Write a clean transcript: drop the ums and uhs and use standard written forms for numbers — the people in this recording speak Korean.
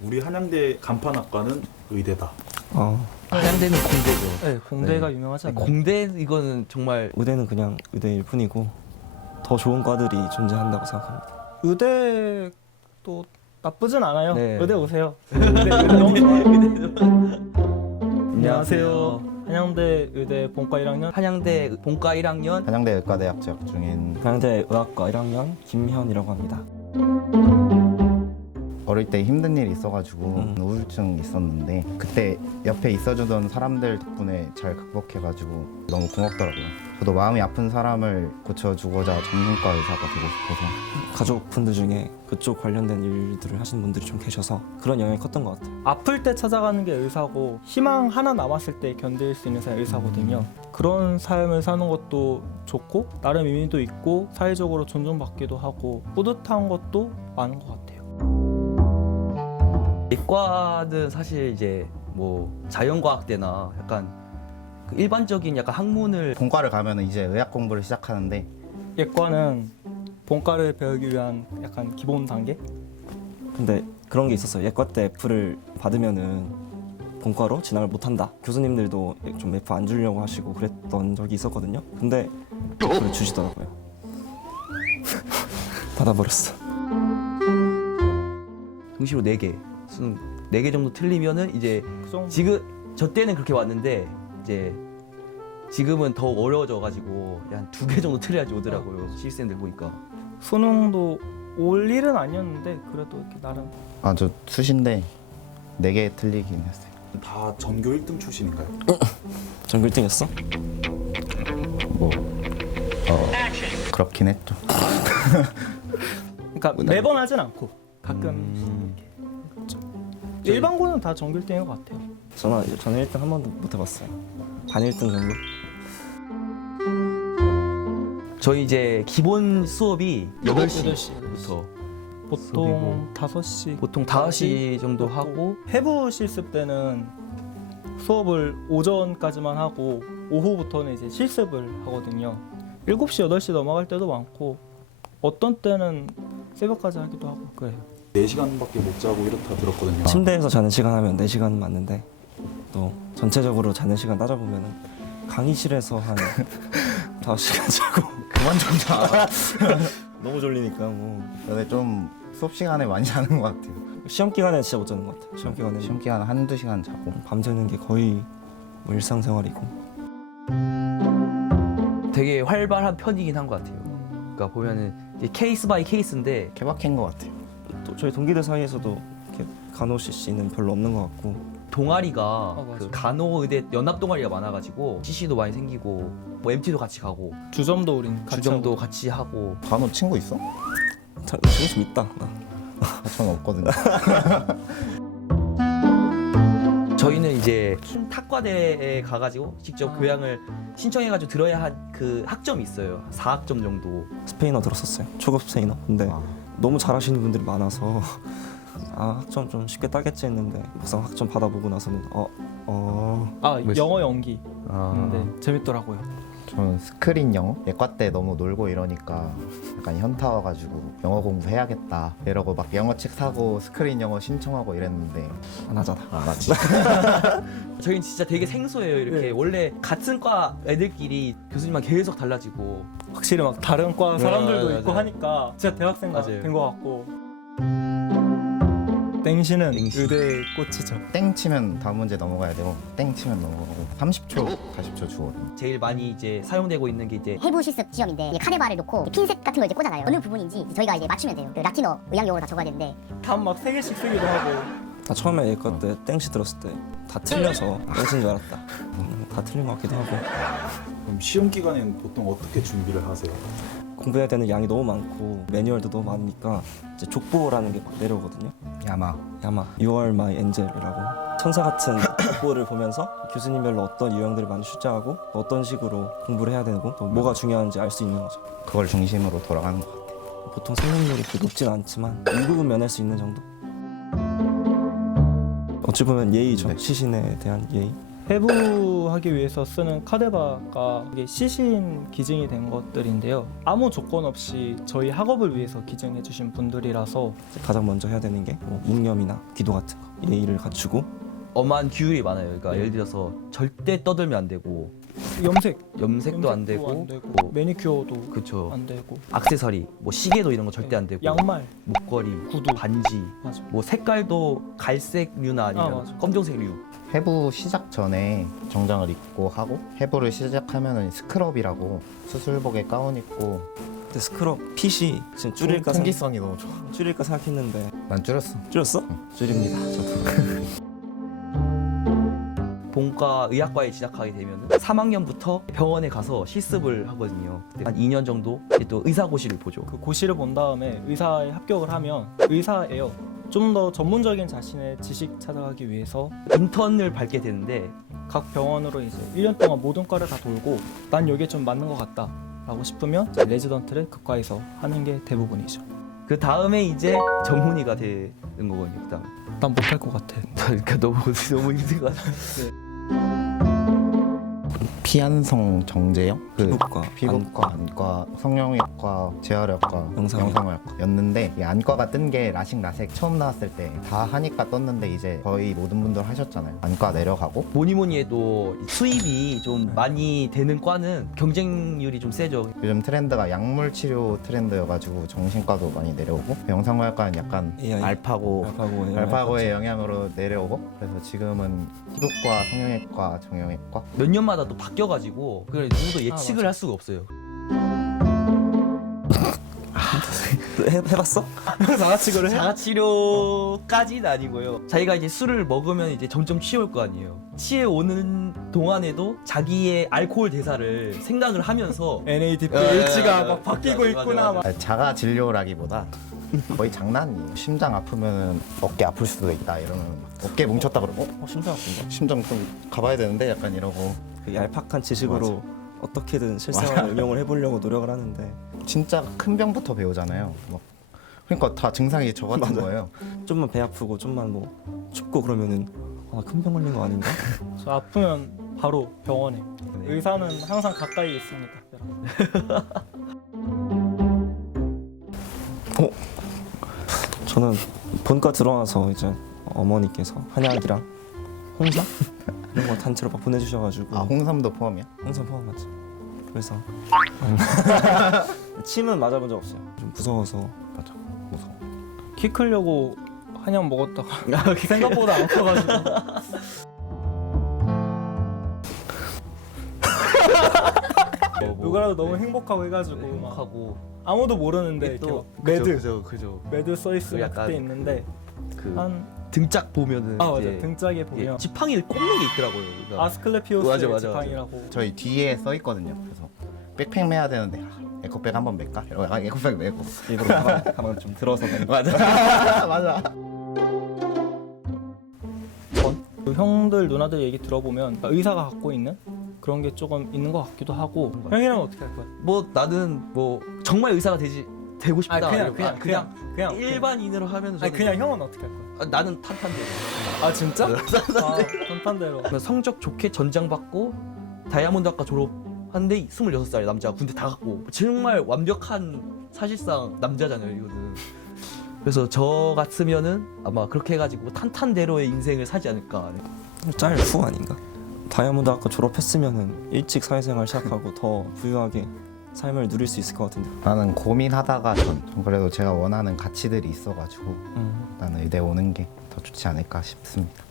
우리 한양대 간판학과는 의대다. 한양대는 공대죠. 네, 공대가 네. 유명하지 않나요? 공대 이거는 정말 의대는 그냥 의대일 뿐이고 더 좋은 과들이 존재한다고 생각합니다. 의대도 나쁘진 않아요. 네. 의대 오세요. 의대 너무 좋아요. 안녕하세요. 한양대 의대 본과 1학년 한양대 본과 1학년 한양대 의과대학 재학 중인 한양대 의학과 1학년 김현이라고 합니다. 어릴 때 힘든 일이 있어가지고 우울증 있었는데 그때 옆에 있어주던 사람들 덕분에 잘 극복해가지고 너무 고맙더라고요. 저도 마음이 아픈 사람을 고쳐주고자 정신과 의사가 되고 싶어서 가족분들 중에 그쪽 관련된 일들을 하시는 분들이 좀 계셔서 그런 영향이 컸던 것 같아요. 아플 때 찾아가는 게 의사고 희망 하나 남았을 때 견딜 수 있는 사람이 의사거든요. 그런 삶을 사는 것도 좋고 나름 의미도 있고 사회적으로 존중받기도 하고 뿌듯한 것도 많은 것 같아요. 예과는 사실 이제 뭐 자연과학대나 약간 그 일반적인 약간 학문을 본과를 가면 이제 의학 공부를 시작하는데 예과는 본과를 배우기 위한 약간 기본 단계? 근데 그런 게 있었어요. 예과 때 F를 받으면은 본과로 진학을 못한다. 교수님들도 좀 F 안 주려고 하시고 그랬던 적이 있었거든요. 근데 F를 주시더라고요. 받아버렸어. 등시로 4개 수능 4개 정도 틀리면은 이제 그 정도. 지금 저 때는 그렇게 왔는데 이제 지금은 더 어려워져가지고 한 2개 정도 틀려야지 오더라고요. 실생들 보니까. 수능도 올 일은 아니었는데 그래도 이렇게 나름 저 수시인데 4개 틀리긴 했어요. 다 전교 1등 출신인가요? 전교 1등이었어? 그렇긴 했죠. 그러니까 매번 하진 않고 가끔 일반고는 다 전교 1등인 것 같아요. 저는 1등 한 번도 못 해봤어요. 반 1등 정도? 저희 이제 기본 수업이 8시부터 보통 5시 보통 5시 정도 하고 해부 실습 때는 수업을 오전까지만 하고 오후부터는 이제 실습을 하거든요. 7시, 8시 넘어갈 때도 많고 어떤 때는 새벽까지 하기도 하고 그래요. 4시간밖에 못 자고 이렇다 들었거든요. 침대에서 자는 시간 하면 4시간 맞는데 또 전체적으로 자는 시간 따져보면 강의실에서 한 5시간 자고 그만 좀 자. 너무 졸리니까 뭐 근데 좀 수업 시간에 많이 자는 것 같아요. 시험 기간에 진짜 못 자는 것 같아요. 시험 기간에 시험 기간 한두 시간 자고. 밤새는 게 거의 뭐 일상생활이고. 되게 활발한 편이긴 한 것 같아요. 그러니까 보면은 이제 케이스 바이 케이스인데 케바케인 것 같아요. 또 저희 동기들 사이에서도 이렇게 간호 CC는 별로 없는 것 같고 동아리가 맞아. 그 간호의대 연합 동아리가 많아가지고 CC도 많이 생기고 뭐 MT도 같이 가고 주점도 우린 같이 주점도 하고. 같이 하고 간호 친구 있어? 되게 좀 있다. 저는 없거든요. 저희는 이제 탁과대에 가가지고 직접 교양을 신청해가지고 들어야 한 그 학점이 있어요. 4학점 정도. 스페인어 들었었어요. 초급 스페인어. 근데 아. 너무 잘하시는 분들이 많아서 학점 좀 쉽게 따겠지 했는데 막상 학점 받아보고 나서는 영어 연기. 아. 네, 재밌더라고요. 저는 스크린 영어? 예과 때 너무 놀고 이러니까 약간 현타 와가지고 영어 공부해야겠다 이러고 막 영어 책 사고 스크린 영어 신청하고 이랬는데 안 하잖아. 안 하지. 저희는 진짜 되게 생소해요. 이렇게 네. 원래 같은 과 애들끼리 교수님만 계속 달라지고 확실히 막 다른 과 사람들도 맞아요. 있고 하니까 진짜 대학생 맞아요. 된 것 같고. 땡시는 땡시. 의대의 꽃이죠. 땡 치면 다음 문제 넘어가야 되고 땡 치면 넘어가고 30초, 40초 주거든요. 제일 많이 이제 사용되고 있는 게 이제 해부 실습 시험인데 이게 카레바를 놓고 핀셋 같은 걸 이제 꽂아놔요. 어느 부분인지 저희가 이제 맞추면 돼요. 그 라틴어 의학 용어로 다 적어야 되는데 답 막 3개씩 쓰기도 하고. 나 처음에 예과 때 땡시 들었을 때 다 틀려서 땡신 줄 알았다. 다 틀린 것 같기도 하고. 그럼 시험 기간엔 보통 어떻게 준비를 하세요? 공부해야 되는 양이 너무 많고 매뉴얼도 너무 많으니까 이제 족보라는 게 막 내려오거든요. 야마. 야마 You are my angel이라고 천사 같은 족보를 보면서 교수님별로 어떤 유형들을 많이 출제하고 또 어떤 식으로 공부를 해야 되고 또 뭐가 중요한지 알 수 있는 거죠. 그걸 중심으로 돌아가는 것 같아요. 보통 생명률이 그렇게 높진 않지만 일부분 면할 수 있는 정도? 어찌 보면 예의죠. 네. 시신에 대한 예의. 해부하기 위해서 쓰는 카데바가 이게 시신 기증이 된 것들인데요. 아무 조건 없이 저희 학업을 위해서 기증해 주신 분들이라서 가장 먼저 해야 되는 게 뭐 묵념이나 기도 같은 거 예의를 갖추고 엄한 규율이 많아요. 그러니까 네. 예를 들어서 절대 떠들면 안 되고 염색도 안 되고, 뭐, 매니큐어도 그쵸. 안 되고, 액세서리, 뭐 시계도 이런 거 절대 안 되고, 양말, 목걸이, 구두. 반지, 맞아. 뭐 색깔도 갈색류나 아니면 맞아. 검정색류. 해부 시작 전에 정장을 입고 하고 해부를 시작하면은 스크럽이라고 수술복에 가운 입고. 근데 스크럽 핏이 지금 줄일까 통기성이 너무 좋아. 줄일까 생각했는데 난 줄였어. 줄였어? 줄입니다. 저도. 본과 의학과에 진학하게 되면 3학년부터 병원에 가서 실습을 하거든요. 그때 한 2년 정도 이제 또 의사고시를 보죠. 그 고시를 본 다음에 의사에 합격을 하면 의사예요. 좀 더 전문적인 자신의 지식 찾아가기 위해서 인턴을 밟게 되는데 각 병원으로 이제 1년 동안 모든 과를 다 돌고 난 여기에 좀 맞는 것 같다 라고 싶으면 이제 레지던트를 그 과에서 하는 게 대부분이죠. 그 다음에 이제 전문의가 되는 거거든요. 그다음. 난 못할 것 같아. 그러니까 너무 힘든 것 같아요. 피한성 정재영? 피부과, 안과, 성형외과, 재활외과, 영상외과. 영상외과였는데 이 안과가 뜬 게 라식 라섹 처음 나왔을 때 다 하니까 떴는데 이제 거의 모든 분들 하셨잖아요. 안과 내려가고 뭐니 해도 수입이 좀 많이 되는 과는 경쟁률이 좀 세죠. 요즘 트렌드가 약물 치료 트렌드여가지고 정신과도 많이 내려오고 영상외과는 약간 AI. 알파고 알파고의 알파고의 영향으로 내려오고 그래서 지금은 피부과, 성형외과, 정형외과 몇 년마다 또 바뀌어가지고 그걸 누구도 예측을 맞아. 할 수가 없어요. 해봤어? 자가치료를 자가치료까지는 아니고요. 자기가 이제 술을 먹으면 이제 점점 취해올 거 아니에요. 취해오는 동안에도 자기의 알코올 대사를 생각을 하면서 NADP 야, 야, 야, 일치가 야, 막 바뀌고 맞아, 있구나. 맞아, 막. 자가 진료라기보다 거의 장난이에요. 심장 아프면 어깨 아플 수도 있다 이러면 어깨 뭉쳤다 그러고 심장 아픈가? 심장 좀 가봐야 되는데 약간 이러고 그 얄팍한 지식으로 어떻게든 실생활 응용을 해보려고 노력을 하는데 진짜 큰 병부터 배우잖아요. 막 그러니까 다 증상이 저 같은 맞아. 거예요. 좀만 배 아프고 좀만 뭐 춥고 그러면은 큰 병 걸린 거 아닌가? 저 아프면 바로 병원에. 의사는 항상 가까이 있으니까. 저는 본과 들어와서 이제 어머니께서 한약이랑 홍삼 이런 거 단체로 막 보내주셔가지고 아 홍삼도 포함이야? 홍삼 포함하지. 그래서 침은 맞아본 적 없어요. 좀 무서워서. 맞아. 무서워. 키 크려고 한약 먹었다가 생각보다 안 커가지고. 누구라도 너무 행복하고 해가지고 막 행복하고 아무도 모르는데 또 이렇게 막 그죠, 그죠. 매드 써 있으면 약간 그때 있는데 그 한 등짝 보면은 맞아 이제 등짝에 이게 보면 지팡이를 꼽는 게 있더라고요. 그러니까 아스클레피오스 맞아, 맞아, 지팡이라고. 저희 뒤에 써 있거든요. 그래서 백팩 매야 되는데 에코백 한번 맬까? 이러고 에코백 메고 일부러 가방 좀 들어서 맞아. 맞아. 그 형들 누나들 얘기 들어보면 의사가 갖고 있는 그런 게 조금 있는 것 같기도 하고. 형이랑 어떻게 할 거야? 뭐 나는 뭐 정말 의사가 되고 싶다. 아니 이러고. 그냥 일반인으로 하면 아니 저는 그냥 형은 어떻게 할 거야? 나는 탄탄대로. 아 진짜? 아 탄탄대로. 성적 좋게 전장 받고 다이아몬드 학과 졸업하는데 26살 남자 군대 다 갔고 정말 완벽한 사실상 남자잖아요 이거는. 그래서 저 같으면은 아마 그렇게 해가지고 탄탄대로의 인생을 살지 않을까. 짤후 아닌가? 다이아몬드 아까 졸업했으면은 일찍 사회생활 시작하고 더 부유하게 삶을 누릴 수 있을 것 같은데. 나는 고민하다가 전 그래도 제가 원하는 가치들이 있어가지고 나는 의대 오는 게 더 좋지 않을까 싶습니다.